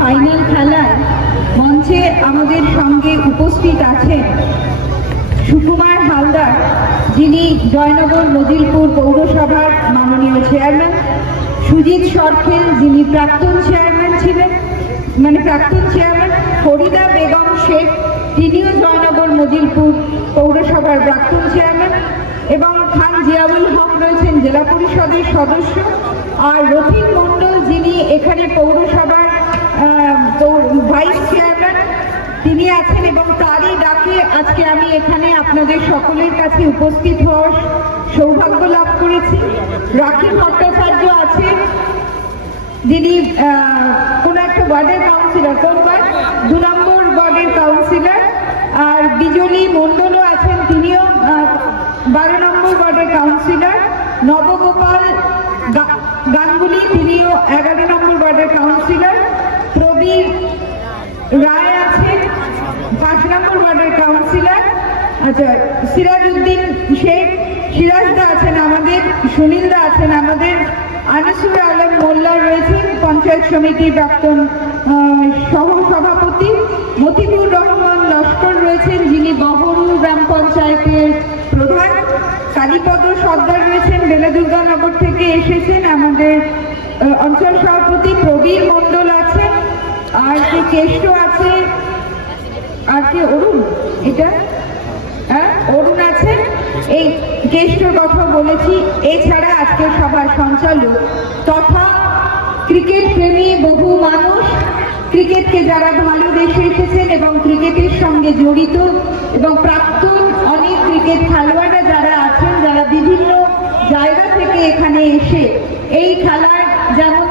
Final খেলায় মঞ্চে আমাদের সঙ্গে উপস্থিত আছেন সুকুমার হালদার, যিনি জয়নগর মজিলপুর পৌরসভার মাননীয় চেয়ারম্যান, সুজিত সরখেল, যিনি প্রাক্তন চেয়ারম্যান ছিলেন, ফরিদা বেগম শেখ, তিনিও জয়নগর মজিলপুর পৌরসভার প্রাক্তন চেয়ারম্যান, এবং খান জিয়াউল হক রয়েছেন জেলা পরিষদের সদস্য, আর রফিক মণ্ডল, যিনি এখানে পৌরসভার ভাইস চেয়ারম্যান, তিনি আছেন। এবং তারই ডাকে আজকে আমি এখানে আপনাদের সকলের কাছে উপস্থিত হওয়ার সৌভাগ্য লাভ করেছি। রাখি ভট্টাচার্য আছেন, যিনি কোন একটা ওয়ার্ডের কাউন্সিলর, কোন ওয়ার্ড 2 নম্বর ওয়ার্ডের কাউন্সিলর, আর বিজলী মণ্ডলও আছেন, তিনিও 12 নম্বর ওয়ার্ডের কাউন্সিলর, নবগোপাল গাঙ্গুলি, তিনিও 11 নম্বর ওয়ার্ডের কাউন্সিলর, প্রবীর রায় আছেন 5 নম্বর ওয়ার্ডের কাউন্সিলর, আচ্ছা সিরাজউদ্দিন শেখ, সিরাজদা আছেন আমাদের, সুনীলদা আছেন আমাদের, আনিসুর আলম মোল্লা রয়েছেন পঞ্চায়েত সমিতির প্রাক্তন সহ সভাপতি, মতিবুর রহমান লস্কর রয়েছেন, যিনি বহরু গ্রাম পঞ্চায়েতের প্রধান, কালীপদ সর্দার রয়েছেন বেলাদুর্গানগর থেকে এসেছেন আমাদের অঞ্চল সভাপতি, প্রবীর মণ্ডল আছেন, আর কে কেষ্ট আছে, আর কে অরুণ, এটা অরুণ আছেন, এই কেষ্টর কথা বলেছি। এছাড়া আজকে সভার সঞ্চালক তথা ক্রিকেট প্রেমী বহু মানুষ, ক্রিকেটকে যারা ভালোবেসে এসেছেন এবং ক্রিকেটের সঙ্গে জড়িত, এবং প্রাক্তন অনেক ক্রিকেট খেলোয়াড়রা যারা আছেন, যারা বিভিন্ন জায়গা থেকে এখানে এসে এই খেলার যেমন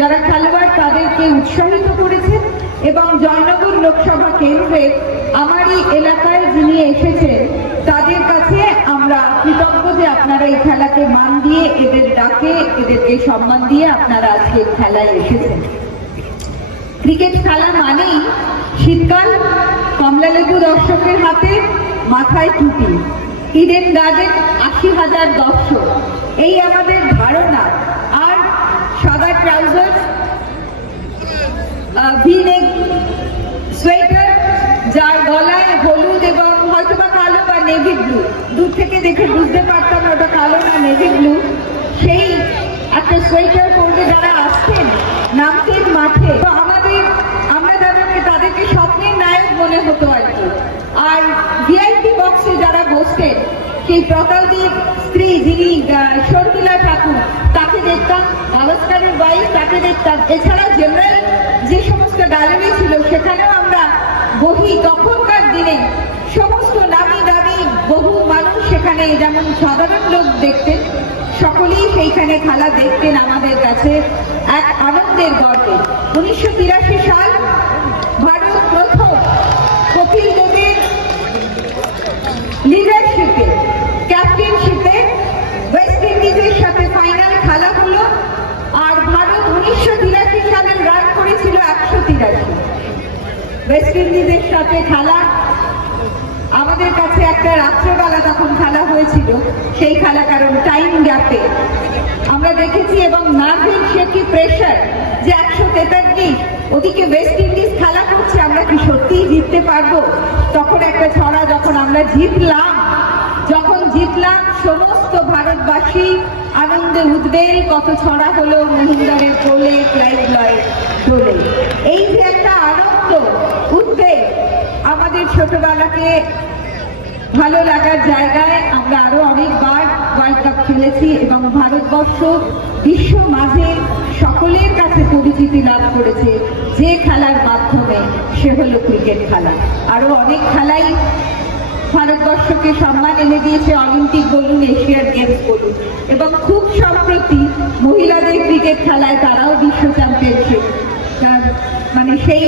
যারা খেলোয়াড় তাদেরকে উৎসাহিত করেছেন, এবং জয়নগর লোকসভা কেন্দ্রে আমারই এলাকায় যিনি এসেছেন তাদের কাছে আমরা কৃতজ্ঞ যে আপনারা এই খেলাকে মান দিয়ে, এদের ডাকে, এদেরকে সম্মান দিয়ে আপনারা আজকে খেলায় এসেছেন। ক্রিকেট খেলা মানেই শীতকাল, কমলালেবু দর্শকের হাতে, মাথায় টুপি, ইডেন গার্ডেন 80,000 দর্শক, এই আমাদের ধারণা। আর সাদা ট্রাউজার, ভি-নেক সোয়েটার, যার গলায় হলুদ এবং হয়তোবা কালো বা নেভি ব্লু, দূর থেকে দেখে বুঝতে পারতাম ওটা কালো না নেভি ব্লু, সেই একটা সোয়েটার পরে যারা আসছেন নামতেন মাঠে, তো আমরা তাদেরকে স্বপ্নের নায়ক মনে হতো আর কি। আর ভিআইপি বক্সে যারা বসতেন, সেই প্রতাপদীর স্ত্রী যিনি শর্মিলা ঠাকুর, তাকে দেখতাম, গাভাস্করের ওয়াইফ, তাকে দেখতাম। এছাড়া জেনারেল যে সমস্ত গ্যালারি ছিল সেখানেও আমরা বহি, তখনকার দিনে সমস্ত নামি দামি বহু মানুষ সেখানে, যেমন সাধারণ লোক দেখতেন, সকলেই সেইখানে খেলা দেখতেন। আমাদের কাছে এক আনন্দের গল্পে 1983 সাল ভারত প্রথম কপিল দেবের লিডারশিপে, ক্যাপ্টেনশিপে ওয়েস্ট ইন্ডিজের সাথে ফাইনাল খেলা হলো, আর ভারত 1983 সালে রান করেছিল 183। ওয়েস্ট ইন্ডিজের সাথে খেলা আমাদের কাছে একটা রাত্রেবেলা তখন খেলা হয়েছিল, সেই খেলা, কারণ টাইম গ্যাপে আমরা দেখেছি, এবং নার্ভিং সে কি প্রেশার যে 143, ওদিকে ওয়েস্ট ইন্ডিজ খেলা করছে, আমরা কি সত্যিই জিততে পারবো? তখন একটা ছড়া, যখন আমরা জিতলাম, সমস্ত ভারতবাসী আনন্দে উদ্বেল, কত ছড়া হলো মহিন্দারের গোলে, ক্লাইভ লয়েড গোলে। এই যে একটা আনন্দ উদ্বেগ, আমাদের ছোটবেলাকে ভালো লাগার জায়গায় আমরা আরো অনেকবার ওয়ার্ল্ড কাপ খেলেছি, এবং ভারতবর্ষ বিশ্ব মাঝে সকলের কাছে পরিচিতি লাভ করেছে যে খেলার মাধ্যমে, সে হলো ক্রিকেট খেলা। আরো অনেক খেলাই ভারতবর্ষকে সম্মান এনে দিয়েছে, অলিম্পিক বলুন, এশিয়ান গেমস বলুন, এবং খুব সম্প্রতি মহিলাদের ক্রিকেট খেলায় তারাও বিশ্ব চ্যাম্পিয়নশিপ, মানে সেই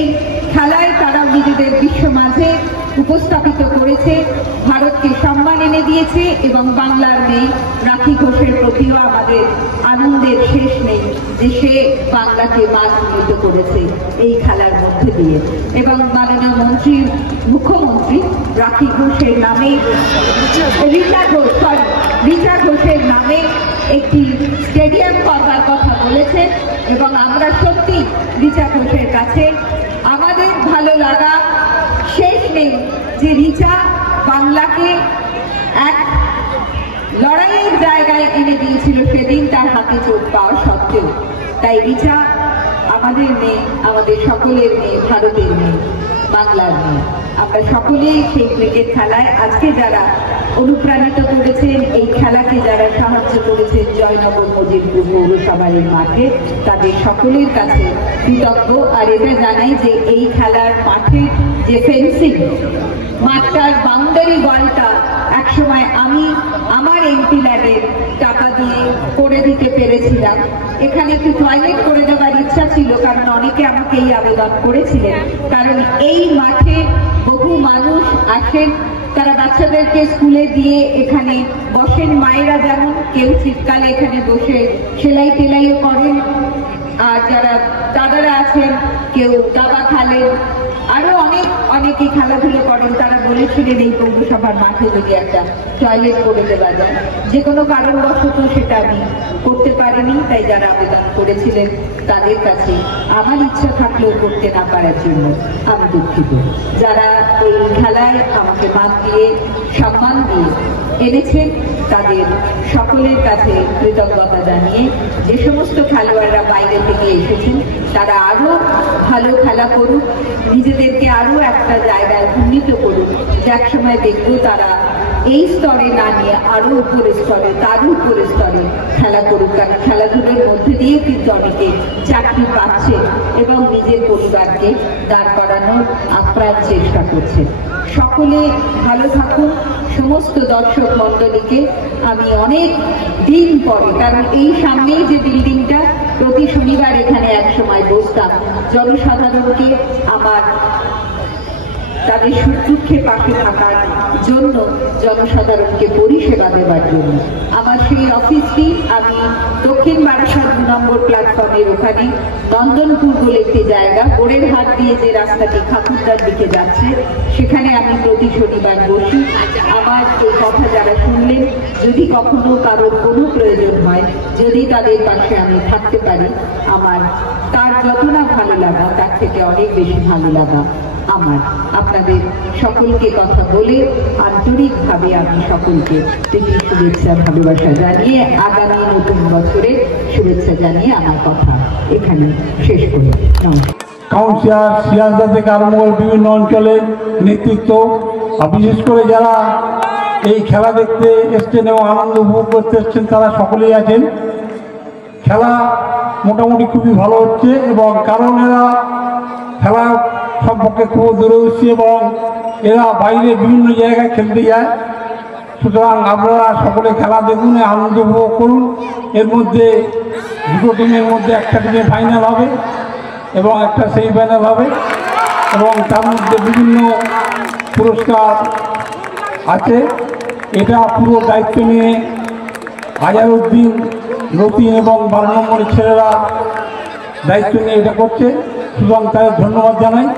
খেলায় তারা নিজেদের বিশ্ব মাঝে উপস্থাপিত করেছে, ভারতকে সম্মান এনে দিয়েছে। এবং বাংলার মেয়ে রাখি ঘোষের প্রতিও আমাদের আনন্দের শেষ নেই যে সে বাংলাকে মান-উন্নীত করেছে এই খেলার মধ্যে দিয়ে। এবং মাননীয় মুখ্যমন্ত্রী রাখি ঘোষের নামে, রিচা ঘোষের নামে একটি স্টেডিয়াম করবার কথা বলেছেন, এবং আমরা সত্যি রিচা ঘোষের কাছে কাছে আমাদের ভালো লাগা শেষ নেই যে রিচা বাংলাকে এক লড়াইয়ের জায়গায় এনে দিয়েছিল সেদিন তার হাতে চোট পাওয়া সত্ত্বেও। তাই রিচা আমাদের মেয়ে, আমাদের সকলের মেয়ে, ভারতের মেয়ে, বাংলার মেয়ে। আমরা সকলেই সেই ক্রিকেট খেলায় আজকে যারা অনুপ্রাণিত করেছেন, এই খেলাকে যারা সাহায্য করেছেন জয়নগর মজিলপুর পৌরসভার মাঠে, তাদের সকলের কাছে কৃতজ্ঞ। আর এটা জানাই যে এই খেলার মাঠে যে ফেন্সিং, মাঠটার বাউন্ডারি ওয়ালটা একসময় আমি আমার এমপি ল্যাডের টাকা দিয়ে করে দিতে পেরেছিলাম। এখানে একটু টয়লেট করে দেওয়ার ইচ্ছা ছিল, কারণ অনেকে আমাকে এই আবেদন করেছিলেন। কারণ এই মাঠে বহু মানুষ আসেন, তারা বাচ্চাদেরকে স্কুলে দিয়ে এখানে বসেন, মায়েরা যেমন কেউ শীতকালে এখানে বসে সেলাই টেলাইও করেন, আর যারা দাদারা আছেন কেউ দাবা খেলেন, আরো অনেকে খেলাধুলো করেন। তারা বলেছিলেন এই পৌরসভার মাঠে যদি একটা টয়লেট করে দেওয়া যায়। যে কোনো কারণবশত সেটা আমি করতে পারিনি, তাই যারা আবেদন করেছিলেন তাদের কাছে আমার ইচ্ছা থাকলেও করতে না পারার জন্য আমি দুঃখিত। যারা এই খেলায় আমাকে বাদ দিয়ে সম্মান দিয়ে এনেছেন তাদের সকলের কাছে কৃতজ্ঞতা জানিয়ে, যে সমস্ত খেলোয়াড়রা বাইরে থেকে এসেছেন তারা আরো ভালো খেলা করুক, নিজেদেরকে আরো একটা জায়গায় উন্নীত করুক, যে এক সময় দেখবো তারা এই স্তরে না নিয়ে আরো উপরের স্তরে, তারও উপরের স্তরে খেলা করুক। কারণ খেলাধুলোর মধ্যে দিয়ে কিন্তু অনেকে চাকরি পাচ্ছে এবং নিজের পরিবারকে দাঁড় করানোর আপ্রাণ চেষ্টা করছে। সকলে ভালো থাকুন। সমস্ত দর্শক মন্ডলীকে আমি অনেক দিন পরে, কারণ এই সামনেই যে বিল্ডিংটা, প্রতি শনিবার এখানে এক সময় বসতাম, জনসাধারণকে আমার তাদের সুখ দুঃখে পাশে থাকার জন্য, জনসাধারণকে পরিষেবা দেওয়ার জন্য। আমার সেই অফিসটি আমি দক্ষিণ বারাসাত 2 নম্বর প্ল্যাটফর্মের ওখানে নন্দনপুর বলে একটি জায়গা, গোড়ের হাট দিয়ে যে রাস্তাটি খাকুরদার দিকে যাচ্ছে, সেখানে আমি প্রতি শনিবার বসি। আমার এই কথা যারা শুনলেন, যদি কখনো কারোর কোনো প্রয়োজন হয়, যদি তাদের পাশে আমি থাকতে পারি, আমার তার যত না ভালো লাগা, তার থেকে অনেক বেশি ভালো লাগা আমার। আপনাদের সকলকে কথা বলে আন্তরিকভাবে আমি সকলকে প্রীতি শুভেচ্ছা ভালোবাসা জানিয়ে, আগামী নতুন বছরের শুভেচ্ছা জানিয়ে আমার কথা এখানে শেষ করি। কাউন্সিলর সিয়াজদা থেকে আরম্ভ করে বিভিন্ন অঞ্চলের নেতৃত্ব, আর বিশেষ করে যারা এই খেলা দেখতে এসছেন এবং আনন্দ উপভোগ করতে এসছেন, তারা সকলেই আছেন। খেলা মোটামুটি খুবই ভালো হচ্ছে, এবং কারণ এরা খেলা সম্পর্কে খুব দূরদর্শী এবং এরা বাইরে বিভিন্ন জায়গায় খেলতে যায়। সুতরাং আপনারা সকলে খেলা দেখুন, আনন্দ উপভোগ করুন। এর মধ্যে দুটো টিমের মধ্যে একটা টিমে ফাইনাল হবে এবং একটা সেমিফাইনাল হবে, এবং তার মধ্যে বিভিন্ন পুরস্কার আছে। এটা পুরো দায়িত্ব নিয়ে আজারউদ্দিন, রতিন এবং 12 নম্বরের ছেলেরা দায়িত্ব নিয়ে এটা করছে। সুতরাং তাদের ধন্যবাদ জানাই।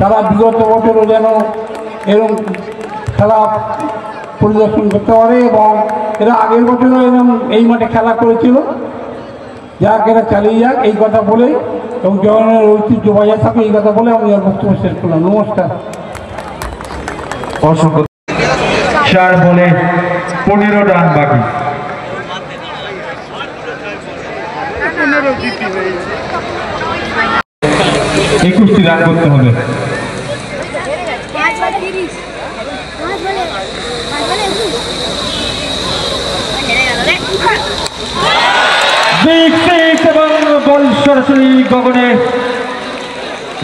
তারা বিগত বছরও যেন এরকম খেলা পরিদর্শন করতে পারে, এবং এরা আগের বছরও এরকম এই মাঠে খেলা করেছিল। যাক, এরা চালিয়ে যাক, এই কথা বলে, এবং জগনের ঐতিহ্য বজায় থাকে, এই কথা বলে আমি বক্তব্য শেষ করলাম। নমস্কার। অসংখ্য। 4 বলে 15 রান বাকি। 21টি রান করতে হবে। এবং বল সরাসরি গগনে,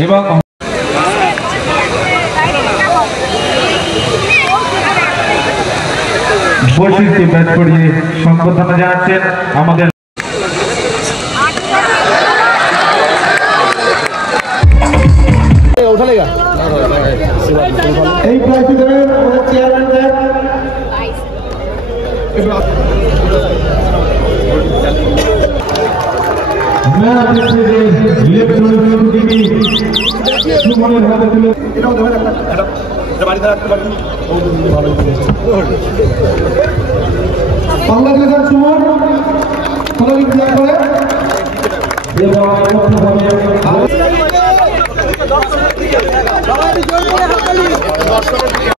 এবং বৈশিষ্ট্য ম্যাচ করিয়ে সংবর্ধনা জানাচ্ছেন আমাদের এই প্রার্থী দলের চেয়ারম্যান স্যার, বাংলাদেশের সুমন করে দর্শকের দিকে